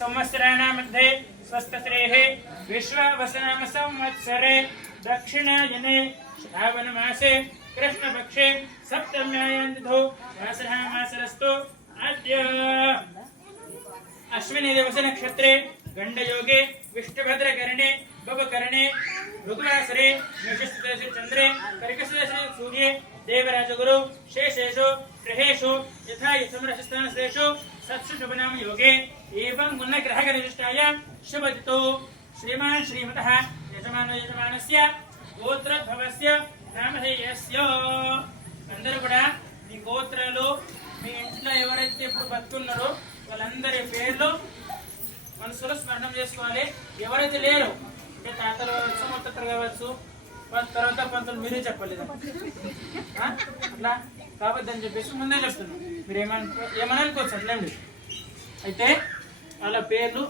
संवत्सराणामध्ये स्वस्थश्रेः विश्वावसनाम संवत्सरे दक्षिणायने श्रावणमासे कृष्णपक्षे सप्तम्यायां तिथौ वासरः मासरस्तु अद्य अश्विनी दिवस नक्षत्रे गंडयोगे विष्णुभद्रकरणे बबकरणे ऋतुवासरे मेषस्थिते चंद्रे कर्कटस्थले सूर्ये देवराजगुरु शेषेषु ग्रहेषु यथा यथमरस्थानेषु सत्सु शुभनाम योगे एवं गुणग्रहगणनिष्ठायां शुभतिथौ श्रीमान् श्रीमतः यजमानस्य गोत्रोद्भवस्य नामधेयस्य అందరూ కూడా మీ గోత్రాలు మీ ఇంట్లో ఎవరైతే ఇప్పుడు బతుకున్నారో వాళ్ళందరి పేర్లు మనసులో స్మరణం చేసుకోవాలి. ఎవరైతే లేరు అంటే తాతలు కావచ్చు ముత్తలు కావచ్చు తర్వాత పంతులు మీరే చెప్పలేదు అట్లా కాబట్టి అని చెప్పేసి ముందే చెప్తున్నాం. మీరు ఏమనుకోవచ్చు అట్లండి. అయితే వాళ్ళ పేర్లు